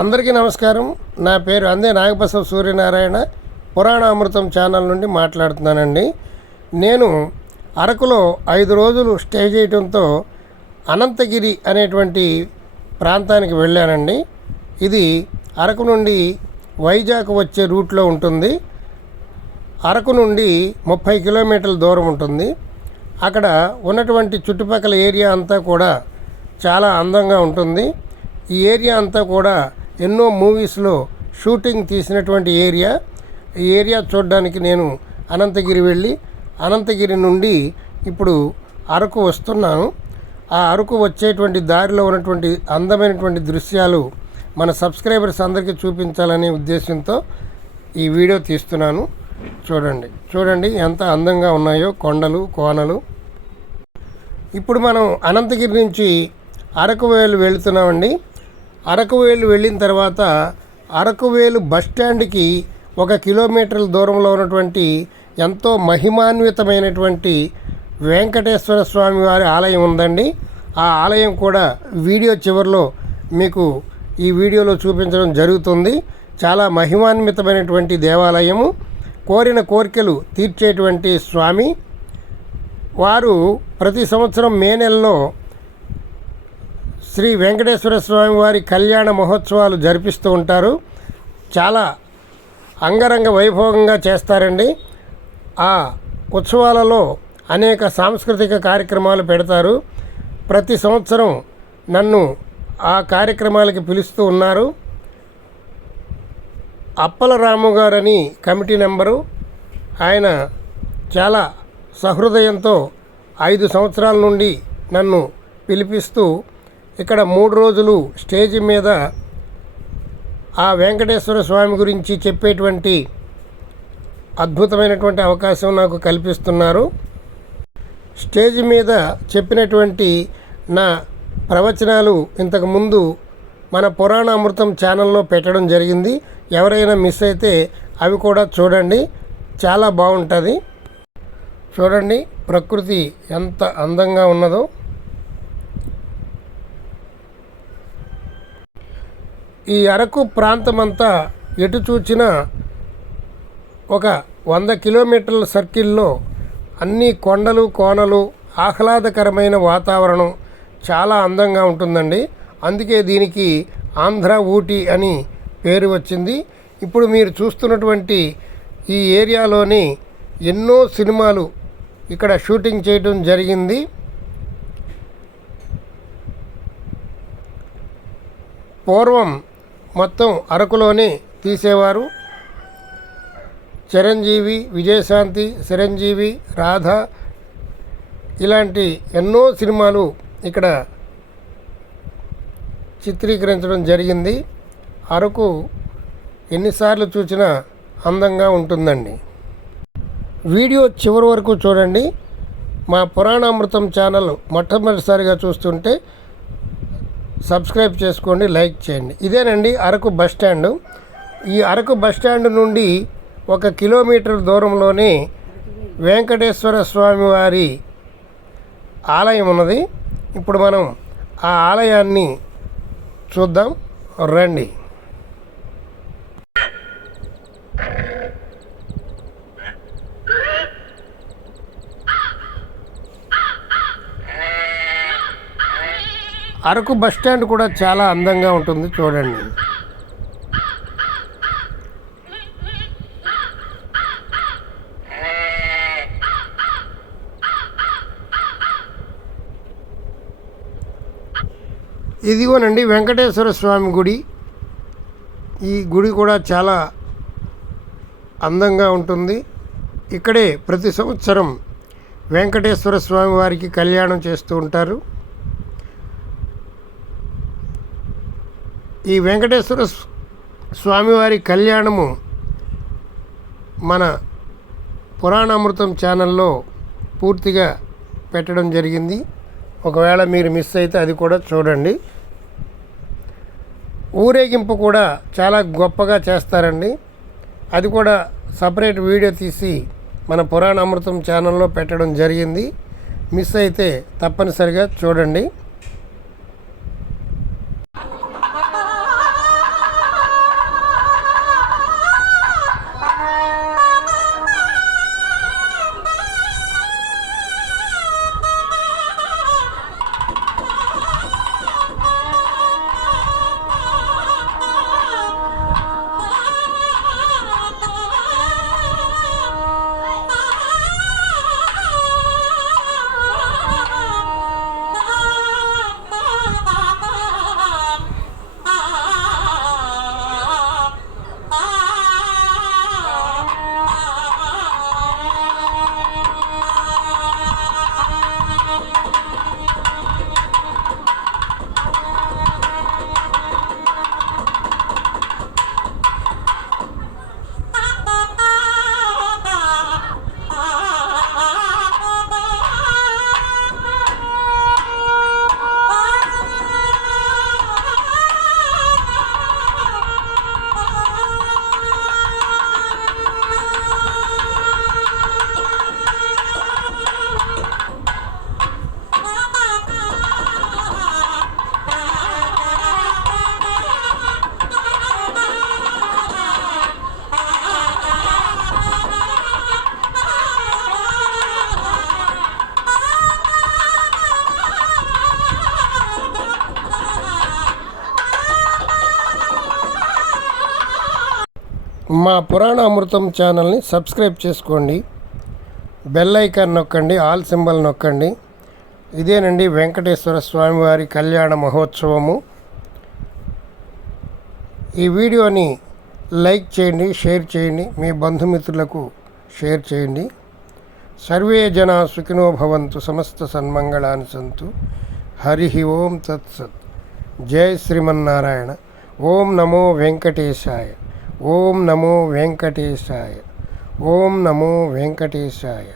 అందరికీ నమస్కారం. నా పేరు అందే నాగబసవ సూర్యనారాయణ. పురాణ అమృతం ఛానల్ నుండి మాట్లాడుతున్నానండి. నేను అరకులో 5 రోజులు స్టే చేయడంతో అనంతగిరి అనేటువంటి ప్రాంతానికి వెళ్ళానండి. ఇది అరకు నుండి వైజాగ్ వచ్చే రూట్లో ఉంటుంది. అరకు నుండి 30 కిలోమీటర్ల దూరం ఉంటుంది. అక్కడ ఉన్నటువంటి చుట్టుపక్కల ఏరియా అంతా కూడా చాలా అందంగా ఉంటుంది. ఈ ఏరియా అంతా కూడా ఎన్నో మూవీస్లో షూటింగ్ తీసినటువంటి ఏరియా. ఈ ఏరియా చూడడానికి నేను అనంతగిరి వెళ్ళి అనంతగిరి నుండి ఇప్పుడు అరకు వస్తున్నాను. ఆ అరకు వచ్చేటువంటి దారిలో ఉన్నటువంటి అందమైనటువంటి దృశ్యాలు మన సబ్స్క్రైబర్స్ అందరికీ చూపించాలనే ఉద్దేశంతో ఈ వీడియో తీస్తున్నాను. చూడండి ఎంత అందంగా ఉన్నాయో కొండలు కోనలు. ఇప్పుడు మనం అనంతగిరి నుంచి అరకువేలు వెళుతున్నామండి. అరకువేలు వెళ్ళిన తర్వాత అరకువేలు బస్టాండ్కి 1 కిలోమీటర్ల దూరంలో ఉన్నటువంటి ఎంతో మహిమాన్వితమైనటువంటి వెంకటేశ్వర స్వామి వారి ఆలయం ఉందండి. ఆ ఆలయం కూడా వీడియో చివరిలో మీకు ఈ వీడియోలో చూపించడం జరుగుతుంది. చాలా మహిమాన్వితమైనటువంటి దేవాలయము. కోరిన కోరికలు తీర్చేటువంటి స్వామి వారు ప్రతి సంవత్సరం మే నెలలో శ్రీ వెంకటేశ్వర స్వామి వారి కళ్యాణ మహోత్సవాలు జరిపిస్తూ ఉంటారు. చాలా అంగరంగ వైభవంగా చేస్తారండి. ఆ ఉత్సవాలలో అనేక సాంస్కృతిక కార్యక్రమాలు పెడతారు. ప్రతి సంవత్సరం నన్ను ఆ కార్యక్రమాలకి పిలుస్తూ ఉన్నారు. అప్పల రాము గారని కమిటీ మెంబరు. ఆయన చాలా సహృదయంతో 5 సంవత్సరాల నుండి నన్ను పిలిపిస్తూ ఇక్కడ 3 రోజులు స్టేజ్ మీద ఆ వెంకటేశ్వర స్వామి గురించి చెప్పేటువంటి అద్భుతమైనటువంటి అవకాశం నాకు కల్పిస్తున్నారు. స్టేజ్ మీద చెప్పినటువంటి నా ప్రవచనాలు ఇంతకుముందు మన పురాణ అమృతం ఛానల్లో పెట్టడం జరిగింది. ఎవరైనా మిస్ అయితే అవి కూడా చూడండి, చాలా బాగుంటుంది. చూడండి ప్రకృతి ఎంత అందంగా ఉన్నదో. ఈ అరకు ప్రాంతమంతా ఎటు చూచినా ఒక 100 కిలోమీటర్ల సర్కిల్లో అన్ని కొండలు కోనలు, ఆహ్లాదకరమైన వాతావరణం చాలా అందంగా ఉంటుందండి. అందుకే దీనికి ఆంధ్ర ఊటీ అని పేరు వచ్చింది. ఇప్పుడు మీరు చూస్తున్నటువంటి ఈ ఏరియాలోని ఎన్నో సినిమాలు ఇక్కడ షూటింగ్ చేయడం జరిగింది. పూర్వం మొత్తం అరకులోనే తీసేవారు. చిరంజీవి, విజయశాంతి, చిరంజీవి, రాధ ఇలాంటి ఎన్నో సినిమాలు ఇక్కడ చిత్రీకరించడం జరిగింది. అరకు ఎన్నిసార్లు చూసినా అందంగా ఉంటుందండి. వీడియో చివరి వరకు చూడండి. మా పురాణామృతం ఛానల్ మొట్టమొదటిసారిగా చూస్తుంటే సబ్స్క్రైబ్ చేసుకోండి, లైక్ చేయండి. ఇదేనండి అరకు బస్టాండు. ఈ అరకు బస్టాండ్ నుండి 1 కిలోమీటర్ దూరంలోనే వెంకటేశ్వర స్వామి వారి ఆలయం ఉన్నది. ఇప్పుడు మనం ఆ ఆలయాన్ని చూద్దాం రండి. అరకు బస్టాండ్ కూడా చాలా అందంగా ఉంటుంది. చూడండి ఇదిగోనండి వెంకటేశ్వర స్వామి గుడి. ఈ గుడి కూడా చాలా అందంగా ఉంటుంది. ఇక్కడే ప్రతి సంవత్సరం వెంకటేశ్వర స్వామి వారికి కళ్యాణం చేస్తూ ఉంటారు. ఈ వెంకటేశ్వర స్వామివారి కళ్యాణము మన పురాణామృతం ఛానల్లో పూర్తిగా పెట్టడం జరిగింది. ఒకవేళ మీరు మిస్ అయితే అది కూడా చూడండి. ఊరేగింపు కూడా చాలా గొప్పగా చేస్తారండి. అది కూడా సపరేట్ వీడియో తీసి మన పురాణామృతం ఛానల్లో పెట్టడం జరిగింది. మిస్ అయితే తప్పనిసరిగా చూడండి. మా పురాణ అమృతం ఛానల్ని సబ్స్క్రైబ్ చేసుకోండి, బెల్ ఐకాన్ నొక్కండి, ఆల్ సింబల్ నొక్కండి. ఇదేనండి వెంకటేశ్వర స్వామివారి కళ్యాణ మహోత్సవము. ఈ వీడియోని లైక్ చేయండి, షేర్ చేయండి, మీ బంధుమిత్రులకు షేర్ చేయండి. సర్వే జనా సుఖినో భవంతు, సమస్త సన్మంగళాని సంతు. హరి ఓం తత్సత్. జై శ్రీమన్నారాయణ. ఓం నమో వెంకటేశాయ. ఓం నమో వెంకటేశాయ. ఓం నమో వెంకటేశాయ.